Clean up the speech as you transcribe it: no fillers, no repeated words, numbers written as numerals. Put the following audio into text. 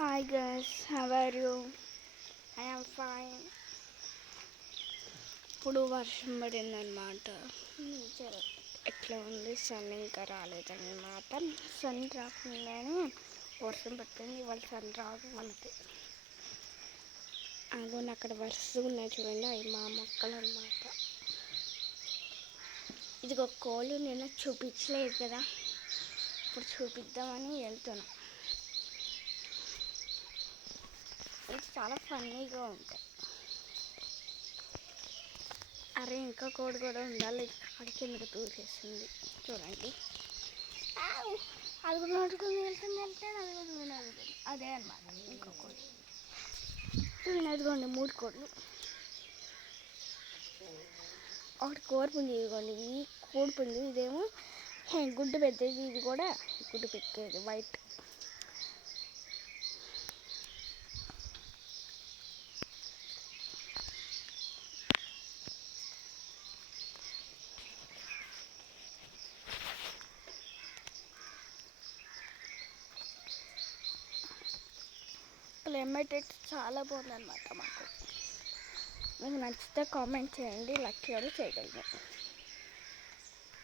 Hi guys, how are you? I am fine. ఇప్పుడు వర్షం పడిందనమాట. ఎట్లా ఉంది, సన్ ఇంకా రాలేదన్నమాట. సన్ రాకుండానే వర్షం పడుతుంది. ఇవాళ సన్ రాదు మనకి. అందులో అక్కడ వరుసగా ఉన్నాయి చూడండి, అవి మా మొక్కలు అనమాట. ఇది ఒక కోళ్ళు నిన్న చూపించలేదు కదా, ఇప్పుడు చూపిద్దామని వెళ్తున్నా. ఇది చాలా ఫన్నీగా ఉంటాయి. అరే ఇంకా కోడి కూడా ఉండాలి, అక్కడికి కిందకు దూకేస్తుంది చూడండి. అది కూడా నడుచుకుని వెళ్తుంది, అది కూడా నడుచుకుంది. అదే అనమాట ఇంకో కోడి. చూడండి, అదిగోండి 3 కోళ్ళు. ఒకటి కోడిపుంజి, ఇదిగోండి ఇది కోడిపుంజు. ఇదేమో గుడ్డు పెట్టేది, ఇది కూడా గుడ్డు పెట్టేది వైట్. క్లైమేట్ చాలా బాగుందన్నమాట మాకు. మీకు నచ్చితే కామెంట్ చేయండి, లైక్ చేయగలరు.